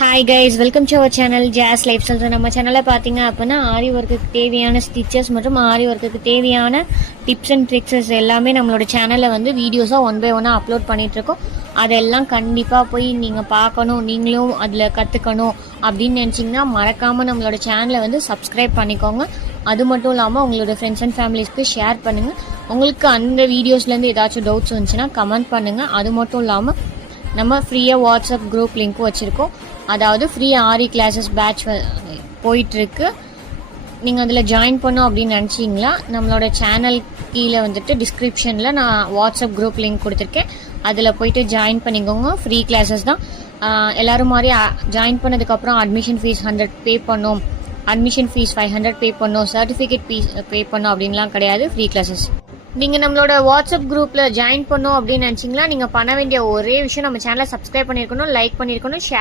Hi guys, welcome to our channel Jas lifestyle. நம்ம சேனலில் பார்த்தீங்க அப்படின்னா ஆரி ஒர்க்குக்கு தேவையான ஸ்டிச்சஸ் மற்றும் ஆரி ஒர்க்குக்கு தேவையான டிப்ஸ் அண்ட் ட்ரிக்ஸஸ் எல்லாமே நம்மளோட சேனலில் வந்து வீடியோஸாக ஒன் பை ஒன்னாக அப்லோட் பண்ணிகிட்ருக்கோம். அதெல்லாம் கண்டிப்பாக போய் நீங்கள் பார்க்கணும், நீங்களும் அதில் கற்றுக்கணும் அப்படின்னு நினச்சிங்கன்னா மறக்காமல் நம்மளோட சேனலை வந்து சப்ஸ்கிரைப் பண்ணிக்கோங்க. அது மட்டும் இல்லாமல் உங்களோட ஃப்ரெண்ட்ஸ் அண்ட் ஃபேமிலிஸ்க்கு ஷேர் பண்ணுங்கள். உங்களுக்கு அந்த வீடியோஸ்லேருந்து ஏதாச்சும் டவுட்ஸ் வந்துச்சுன்னா கமெண்ட் பண்ணுங்கள். அது மட்டும் இல்லாமல் நம்ம ஃப்ரீயாக வாட்ஸ்அப் குரூப் லிங்க்கும் வச்சுருக்கோம். அதாவது ஃப்ரீ ஆரி கிளாஸஸ் பேட்ச் போயிட்டுருக்கு. நீங்கள் அதில் ஜாயின் பண்ணோம் அப்படின்னு நினச்சிங்களா, நம்மளோட சேனல் கீழே வந்துட்டு டிஸ்கிரிப்ஷனில் நான் வாட்ஸ்அப் குரூப் லிங்க் கொடுத்துருக்கேன். அதில் போயிட்டு ஜாயின் பண்ணிக்கோங்க. ஃப்ரீ கிளாஸஸ் தான். எல்லோரும் மாதிரி ஜாயின் பண்ணதுக்கப்புறம் அட்மிஷன் ஃபீஸ் 100 பே பண்ணோம், அட்மிஷன் ஃபீஸ் 500 பே பண்ணோம், சர்டிஃபிகேட் ஃபீஸ் பே பண்ணோம் அப்படின்லாம் கிடையாது. Free classes. நீங்கள் நம்மளோட வாட்ஸ்அப் குரூப்பில் ஜாயின் பண்ணோம் அப்படின்னு நினச்சிங்களா, நீங்கள் பண்ண வேண்டிய ஒரே விஷயம் நம்ம சேனலை சப்ஸ்கிரைப் பண்ணியிருக்கணும், லைக் பண்ணியிருக்கணும், ஷேர்